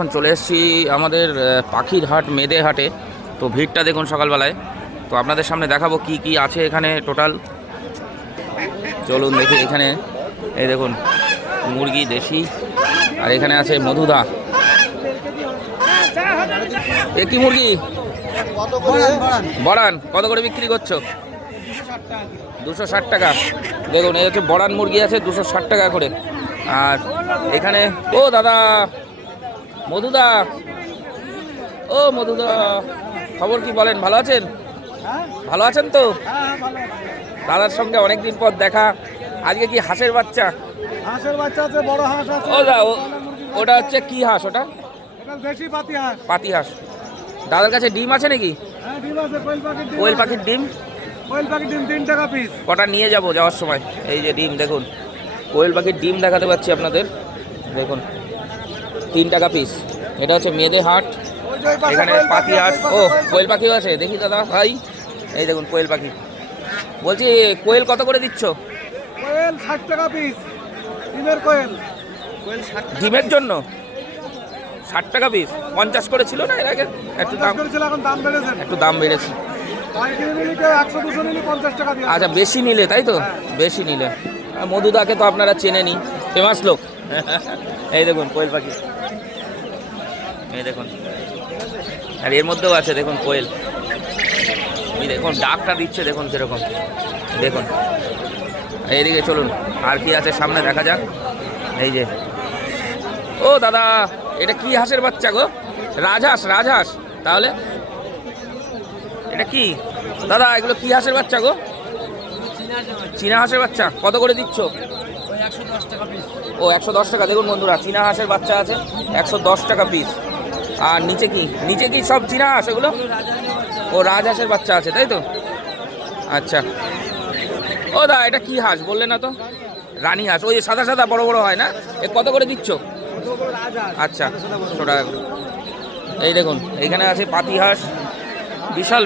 এখন চলে এসেছি আমাদের পাখির হাট মেদে হাটে। তো ভিড়টা দেখুন সকালবেলায়। তো আপনাদের সামনে দেখাবো কি কি আছে এখানে টোটাল। চলুন দেখি। এখানে এই দেখুন মুরগি দেশি, আর এখানে আছে মধুদা। এ কি মুরগি? বড়ান কত করে বিক্রি করছো? 260 টাকা। দেখুন এই হচ্ছে বড়ান মুরগি আছে 260 টাকা করে। আর এখানে ও দাদা মধুদা, ও মধুদা, খবর কি বলেন? ভালো আছেন? ভালো আছেন তো? দাদার সঙ্গে অনেকদিন পর দেখা। আজকে কি হাঁসের বাচ্চা? হাঁসের বাচ্চা আছে, বড় হাঁস আছে। ও দা, ওটা হচ্ছে কি হাঁস? ওটা দেশি পাতি হাঁস। পাতি হাঁস। দাদার কাছে ডিম আছে নাকি? হ্যাঁ, ডিম আছে। কোয়েল পাখির ডিম। কোয়েল পাখির ডিম 3 টাকা পিস। কটা নিয়ে যাব যাওয়ার সময়? এই যে ডিম দেখুন, কোয়েল পাখির ডিম দেখাতে পাচ্ছি আপনাদের। দেখুন 3 টাকা পিস। এটা হচ্ছে মেদে হাট। এখানে পাতি হাঁস, ও কোয়েল পাখিও আছে। দেখি দাদা ভাই, এই দেখুন কোয়েল পাখি। বলছি কোয়েল কত করে দিচ্ছ? কোয়েল 60 টাকা পিস। ডিমের কোয়েল। ডিমের জন্য 60 টাকা পিস। 50 করে ছিল না এর আগে? একটু দাম করেছিল, এখন দাম বেড়েছে। একটু দাম বেড়েছে। পাইকারি নিলে কেউ 100-200 নিলে 50 টাকা দিয়ে। আচ্ছা, বেশি নিলে তাই তো? বেশি নিলে। আর মধুদাকে তো আপনারা চেনেনি, ফেমাস লোক। এই দেখুন কোয়েল পাখি, এই দেখুন। আর এর মধ্যেও আছে দেখুন কোয়েল। এই দেখুন ডাকটা দিচ্ছে, দেখুন কিরকম। দেখুন এইদিকে চলুন, আর কি আছে সামনে দেখা যাক। এই যে, ও দাদা, এটা কি হাঁসের বাচ্চা গো? রাজহাঁস, রাজহাঁস। তাহলে এটা কি দাদা? এগুলো কি হাঁসের বাচ্চা গো? চীনা হাঁসের বাচ্চা। কত করে দিচ্ছ? ও 110 টাকা। দেখুন বন্ধুরা, চীনা হাঁসের বাচ্চা আছে 110 টাকা পিস। আর নিচে কি? নিচে কি সব চীনা হাঁস এগুলো? ও রাজহাঁসের বাচ্চা আছে তাই তো? আচ্ছা। ও দা, এটা কি হাঁস বললে না তো? রানী হাঁস। ওই যে সাদা সাদা বড় বড় হয় না? এ কত করে দিচ্ছ? আচ্ছা, 100 টাকা। এই দেখুন এইখানে আছে পাতি হাঁস, বিশাল।